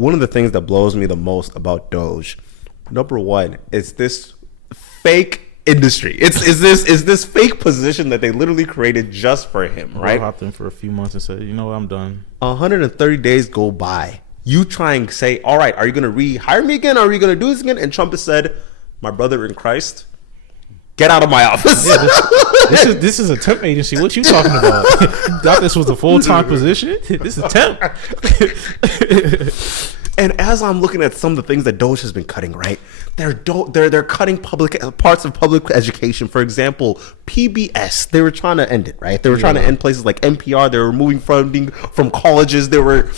One of the things that blows me the most about Doge, number one, is this fake industry. It's this fake position that they literally created just for him, right? I hopped in for a few months and said, you know what, I'm done. 130 days go by. You try and say, all right, are you going to rehire me again? Are you going to do this again? And Trump has said, my brother in Christ, get out of my office. Yeah, this is a temp agency. What you talking about? Thought this was a full-time position? This is temp. And as I'm looking at some of the things that Doge has been cutting, right? They're cutting parts of public education. For example, PBS. They were trying to end it, right? They were trying to end places like NPR. They were removing funding from colleges. They were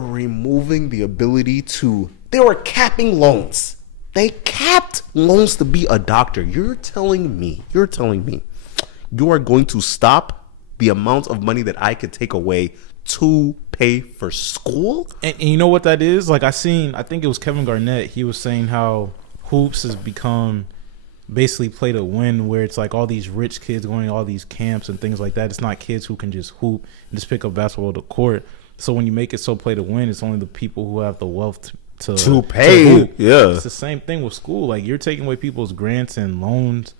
removing the ability to. They were capping loans. They capped loans to be a doctor. You're telling me you are going to stop the amount of money that I could take away to pay for school? And you know what that is? Like I think it was Kevin Garnett. He was saying how hoops has become basically play to win, where it's like all these rich kids going to all these camps and things like that. It's not kids who can just hoop and just pick up basketball to court. So when you make it so play to win, it's only the people who have the wealth to pay. Yeah, it's the same thing with school. Like you're taking away people's grants and loans.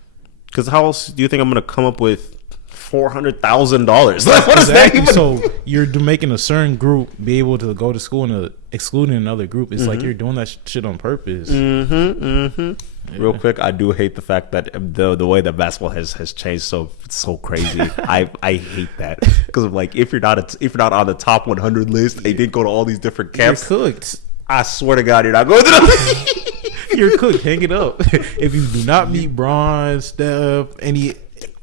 Because how else do you think I'm going to come up with $400,000? Like, what exactly. Is that So you're making a certain group be able to go to school and excluding another group. It's like you're doing that shit on purpose. Yeah. Real quick, I do hate the fact that the way that basketball has changed so crazy. I hate that because like if you're not on the top 100 list, and you didn't go to all these different camps. You're cooked. I swear to God, you're not going to the. You're cooked. Hang it up. If you do not meet Bron, Steph,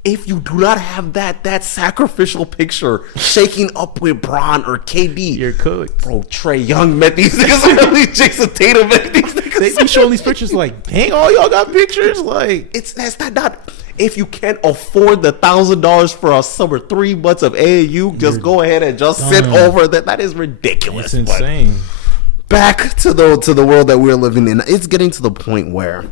if you do not have that sacrificial picture shaking up with Bron or KD, you're cooked. Bro, Trae Young met these niggas early. Jason Tatum met these niggas. They be showing these pictures like, dang, all y'all got pictures. Like that's not. If you can't afford the $1,000 for a summer 3 months of AAU, just go ahead and just sit over that. That is ridiculous. It's insane. Back to the world that we're living in. It's getting to the point where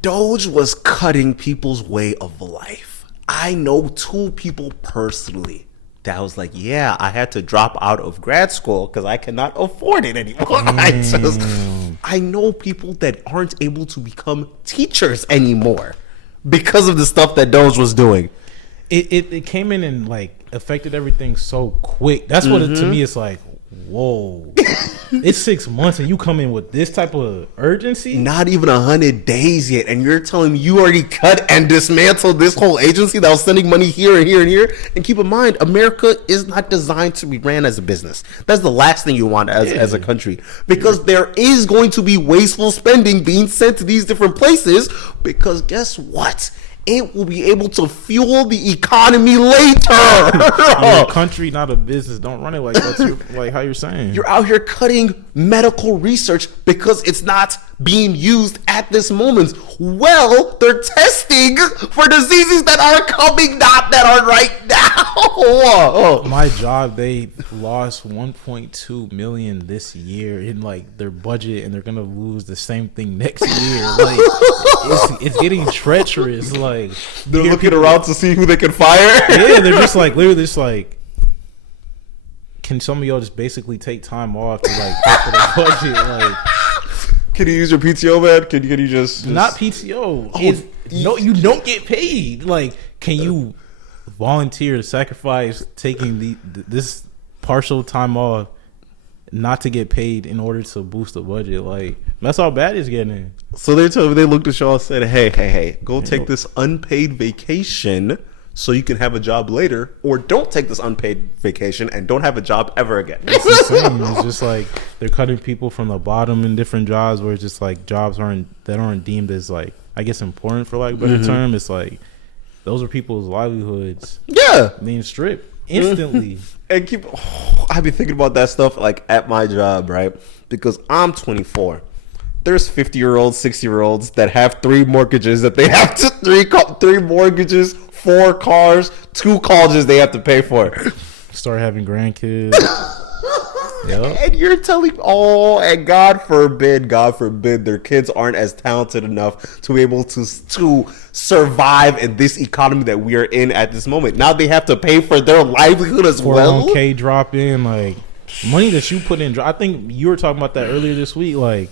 Doge was cutting people's way of life. I know 2 people personally that was like, yeah, I had to drop out of grad school because I cannot afford it anymore. I know people that aren't able to become teachers anymore because of the stuff that Doge was doing. It came in and like affected everything so quick. That's what to me it's like, whoa. It's 6 months and you come in with this type of urgency? Not even 100 days yet, and you're telling me you already cut and dismantled this whole agency that was sending money here and here and here. And keep in mind, America is not designed to be ran as a business. That's the last thing you want as a country, because there is going to be wasteful spending being sent to these different places, because guess what? It will be able to fuel the economy later. You're a country, not a business. Don't run it like that. Like how you're saying. You're out here cutting medical research because it's not being used at this moment. Well, they're testing for diseases that are coming, not that are right now. My job, they lost 1.2 million this year in like their budget, and they're gonna lose the same thing next year. Like it's getting treacherous. Like they're looking around to see who they can fire. Yeah, they're just like literally just like, can some of y'all just basically take time off to like pay for the budget? Like, can you use your PTO, man? Can you just not PTO? No, you don't get paid. Like, can you volunteer to sacrifice taking this partial time off not to get paid in order to boost the budget? Like, that's how bad it's getting. So they looked at y'all and said, hey, go take this unpaid vacation so you can have a job later, or don't take this unpaid vacation and don't have a job ever again. It's insane. It's just like they're cutting people from the bottom in different jobs where it's just like jobs that aren't deemed as like, I guess, important for like a better term. It's like those are people's livelihoods. Yeah, being stripped instantly. And I've been thinking about that stuff like at my job, right? Because I'm 24. There's 50-year-olds, 60-year-olds that have 3 mortgages that they have to 3 mortgages, 4 cars, 2 colleges they have to pay for. Start having grandkids. Yep. And you're telling, and God forbid, their kids aren't as talented enough to be able to survive in this economy that we are in at this moment. Now they have to pay for their livelihood as well. 401k drop in, like money that you put in. I think you were talking about that earlier this week. Like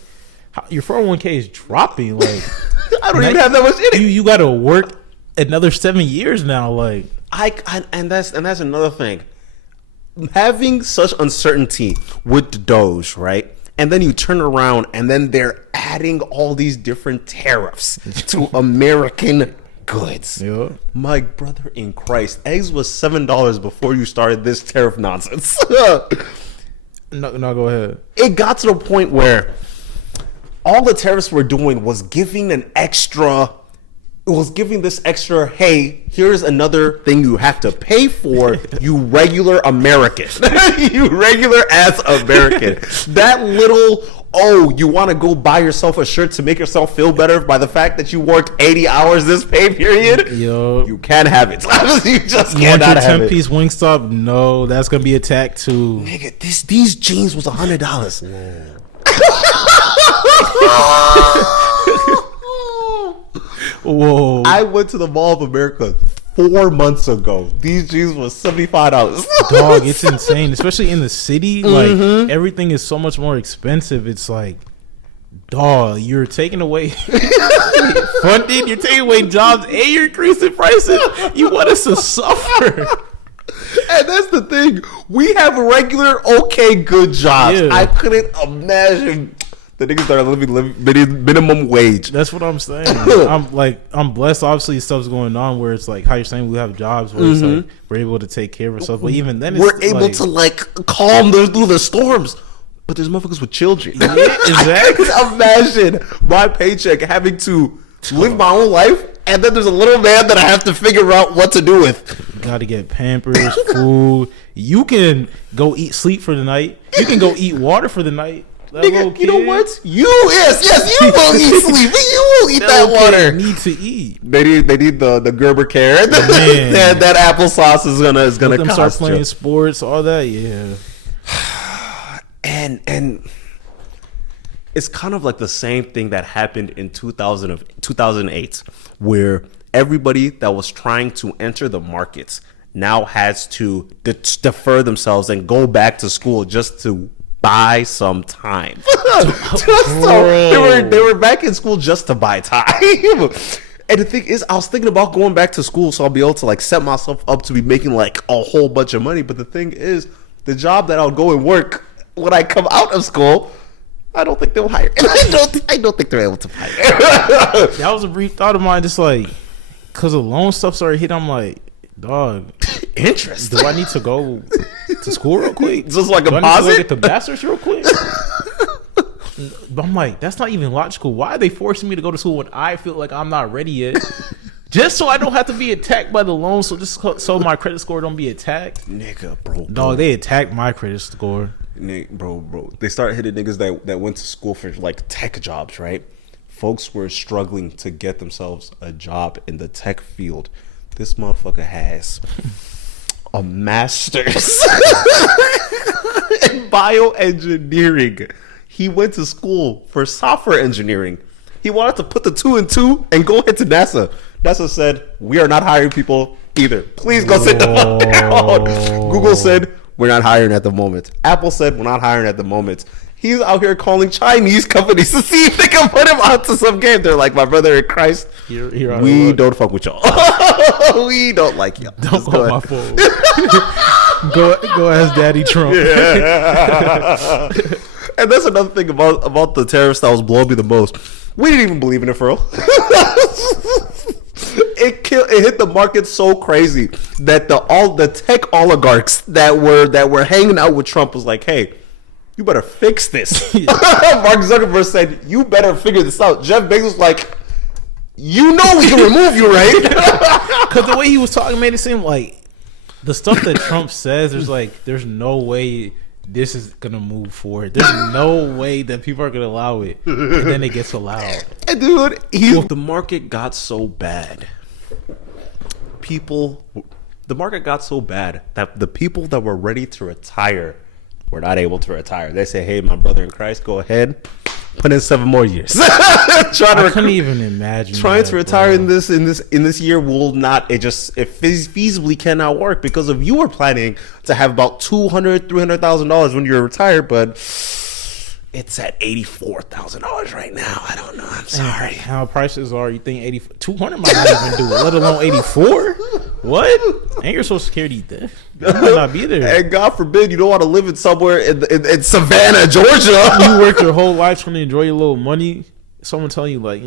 your 401k is dropping. Like I don't even have that much in it. You got to work another 7 years now. Like and that's another thing. Having such uncertainty with the Doge, right? And then you turn around and then they're adding all these different tariffs to American goods. Yeah. My brother in Christ, eggs was $7 before you started this tariff nonsense. No, go ahead. It got to the point where all the tariffs were doing was giving this extra, hey, here's another thing you have to pay for, you regular American. You regular ass American. That little, you want to go buy yourself a shirt to make yourself feel better by the fact that you worked 80 hours this pay period? Yo. You can't have it. You just You cannot want have your it. 10-piece Wingstop? No, that's going to be attacked too. Nigga, these jeans was $100. Whoa. I went to the Mall of America 4 months ago. These jeans was $75. Dog, it's insane, especially in the city. Like everything is so much more expensive. It's like, dog, you're taking away funding, you're taking away jobs, and you're increasing prices. You want us to suffer. And that's the thing. We have regular, good jobs. Yeah. I couldn't imagine the niggas that are living minimum wage. That's what I'm saying. I'm blessed. Obviously, stuff's going on where it's like how you're saying we have jobs where it's like we're able to take care of ourselves. But even then, We're able to calm through the storms. But there's motherfuckers with children. Yeah, exactly. I can imagine my paycheck having to live my own life, and then there's a little man that I have to figure out what to do with. Got to get Pampers, food. You can go sleep for the night. You can go eat water for the night. Nigga, you know what? Yes, you will eat sleep. You will eat that water. Need to eat. They need the Gerber care. that applesauce is gonna Let them cost start playing you. sports, all that. Yeah. And it's kind of like the same thing that happened in 2008, where everybody that was trying to enter the markets now has to defer themselves and go back to school just to buy some time. So they were back in school just to buy time. And the thing is, I was thinking about going back to school so I'll be able to like set myself up to be making like a whole bunch of money. But the thing is, the job that I'll go and work when I come out of school, I don't think they'll hire. I don't think they're able to hire. That was a brief thought of mine. Just like, because the loan stuff started hitting, I'm like, dog, interest. do I need to go to school real quick? Just like do a I need to go deposit? get the bachelor's real quick? But I'm like, that's not even logical. Why are they forcing me to go to school when I feel like I'm not ready yet? Just so I don't have to be attacked by the loan, so my credit score don't be attacked. Nigga, bro. Dog, they attacked my credit score. Bro. They started hitting niggas that went to school for like tech jobs, right? Folks were struggling to get themselves a job in the tech field. This motherfucker has a master's in bioengineering. He went to school for software engineering. He wanted to put the 2 and 2 and go into NASA. NASA said, we are not hiring people either. Please go sit the fuck down. Google said, we're not hiring at the moment. Apple said, we're not hiring at the moment. He's out here calling Chinese companies to see if they can put him onto some game. They're like, my brother in Christ, we don't fuck with y'all. We don't like y'all. Don't call my phone. Go ask Daddy Trump. Yeah. And that's another thing about the tariffs that was blowing me the most. We didn't even believe in it for real. It hit the market so crazy that all the tech oligarchs that were hanging out with Trump was like, hey, you better fix this. Mark Zuckerberg said, you better figure this out. Jeff Bezos was like, you know we can remove you, right? Because the way he was talking made it seem like the stuff that Trump says, there's no way this is gonna move forward. There's no way that people are gonna allow it, and then it gets allowed. And dude, the market got so bad. The market got so bad that the people that were ready to retire were not able to retire. They say, "Hey, my brother in Christ, go ahead, put in 7 more years." I couldn't even imagine trying to retire in this year will not. It feasibly cannot work because of you were planning to have about $200,000-$300,000 when you're retired, but it's at $84,000 right now. I don't know. I'm sorry. And how prices are? You think 200 might not even do it, let alone 84? What? And your Social Security debt? That might not be there. And God forbid you don't want to live in somewhere in Savannah, Georgia. You worked your whole life trying to enjoy your little money. Someone tell you like,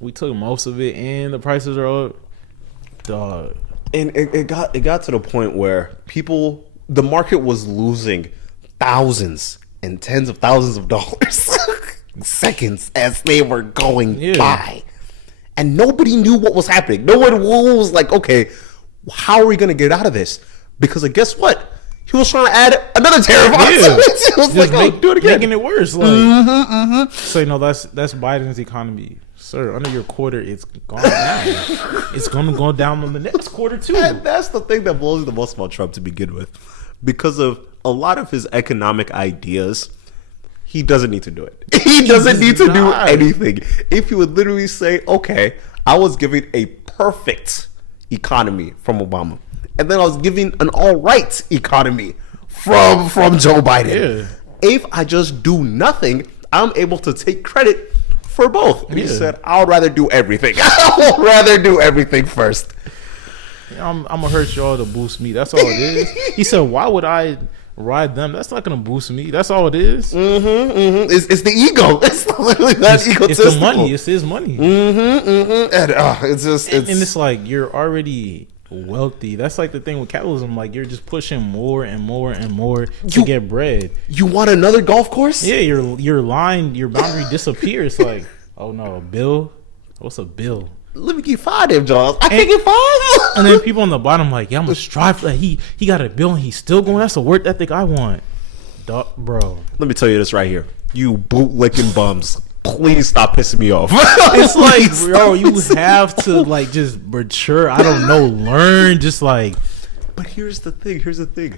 we took most of it, and the prices are up. Dog. And it got to the point where the market was losing thousands and tens of thousands of dollars seconds as they were going by, and nobody knew what was happening. No one was like, okay, how are we going to get out of this? Because guess what? He was trying to add another tariff on it. He was like, do it again. Making it worse. Like, say, no, that's Biden's economy. Sir, under your quarter, it's gone down. It's going to go down on the next quarter, too. And that's the thing that blows me the most about Trump to begin with. Because of a lot of his economic ideas, he doesn't need to do it. He doesn't need to do anything. If he would literally say, okay, I was giving a perfect economy from Obama, and then I was giving an all right economy from Joe Biden. Yeah. If I just do nothing, I'm able to take credit for both. And he said, I'll rather do everything. I'll rather do everything first. I'm gonna hurt y'all to boost me. That's all it is. He said, why would I ride them? That's not gonna boost me. That's all it is. It's the ego. It's literally that egotistical. It's the money. It's his money. And it's like you're already wealthy. That's like the thing with capitalism. Like you're just pushing more and more and more to get bread. You want another golf course? Yeah, your boundary disappears. Like, oh no, a bill. What's a bill? Let me get 5 damn jobs. I can't get 5. And then people on the bottom like, yeah, I'm gonna strive for that. He got a bill and he's still going. That's the work ethic I want, bro. Let me tell you this right here. You bootlicking bums, please stop pissing me off. It's like, bro, you have to like just mature. I don't know, learn. Just like. But here's the thing.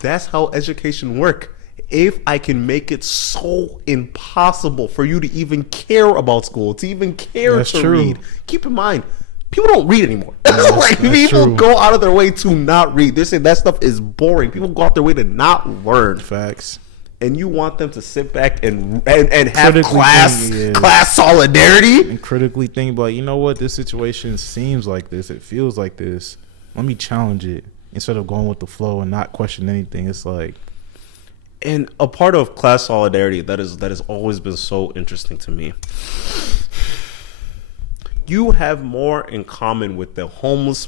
That's how education works. If I can make it so impossible for you to even care about school, to even care to read, keep in mind, people don't read anymore. Like people go out of their way to not read. They're saying that stuff is boring. People go out their way to not learn. Facts. And you want them to sit back and have class solidarity and critically think, like, you know what, this situation seems like this, it feels like this. Let me challenge it instead of going with the flow and not question anything. It's like. And a part of class solidarity that has always been so interesting to me. You have more in common with the homeless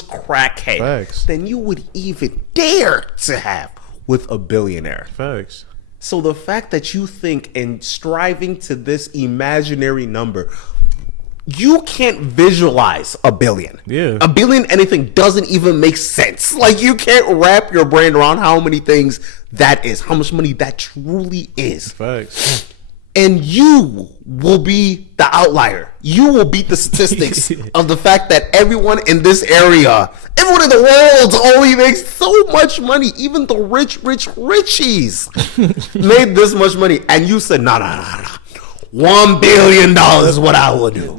crackhead than you would even dare to have with a billionaire. Facts. So the fact that you think and striving to this imaginary number, you can't visualize a billion. Yeah. A billion anything doesn't even make sense. Like you can't wrap your brain around how many things that is, how much money that truly is. Facts. And you will be the outlier. You will beat the statistics of the fact that everyone in this area, everyone in the world only makes so much money. Even the richies made this much money. And you said, no. $1 billion is what I will do.